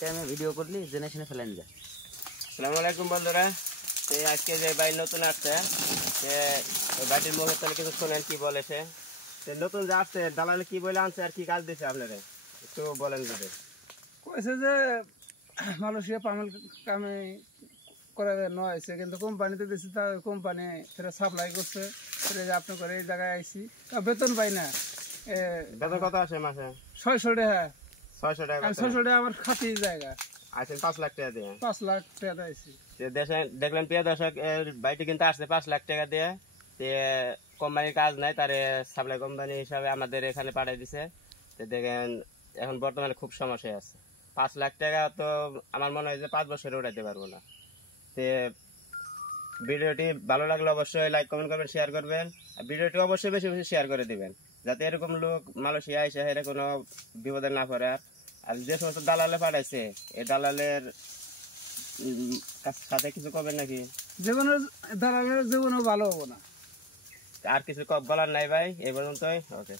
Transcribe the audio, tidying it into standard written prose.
টাইমে ভিডিও করলি জেনে শুনে ফেলেন যা। আসসালামু আলাইকুম বন্ধুরা। আজকে যে ভাই নতুন আসছে বাড়ির মুখে তাহলে কিছু শোনেন কি বলেছে। নতুন যে আসছে দালালে কি বলে আনছে আর কি কাজ দিছে আপনারা একটু বলেন। যদি কইছে যে মালয়েশিয়া পামেল কামে করে নয়ছে, কিন্তু কোম্পানিতে দিচ্ছে, তার কোম্পানি সেটা সাপ্লাই করছে, সেটা যে আপনি করে এই জায়গায় আইসি বেতন পাই না। বেতন কত আসে মাসে? 600 টাকা। 600 টাকা। 600 টাকা আমার খাতি জায়গা আসেন 5 লাখ টাকা দিয়ে। 5 লাখ টাকা আইসি। দেশে দেখলেন প্রিয় দর্শক, বাড়িটি কিন্তু আসছে 5 লাখ টাকা দিয়ে। কোম্পানির কাজ নাই, তার সাপ্লাই কোম্পানি হিসাবে আমাদের এখানে পাঠিয়ে দিছে। দেখেন এখন বর্তমানে খুব সমস্যায় আছে। 5 লাখ টাকা তো আমার মনে হয় যে 5 বছরে উঠাইতে পারবো না। ভিডিওটি ভালো লাগলে অবশ্যই লাইক কমেন্ট করবেন, শেয়ার করবেন। আর ভিডিওটি অবশ্যই বেশি বেশি শেয়ার করে দিবেন, যাতে এরকম লোক মালয়েশিয়া এসে এর কোনো বিপদে না পড়ে। আর যে সমস্ত দালালে পাঠাইছে এই দালালের সাথে কিছু করবেন নাকি? জীবনের দালালের জীবনও ভালো হবো না। আর কিছু বলার নাই ভাই, এই পর্যন্তই। ওকে।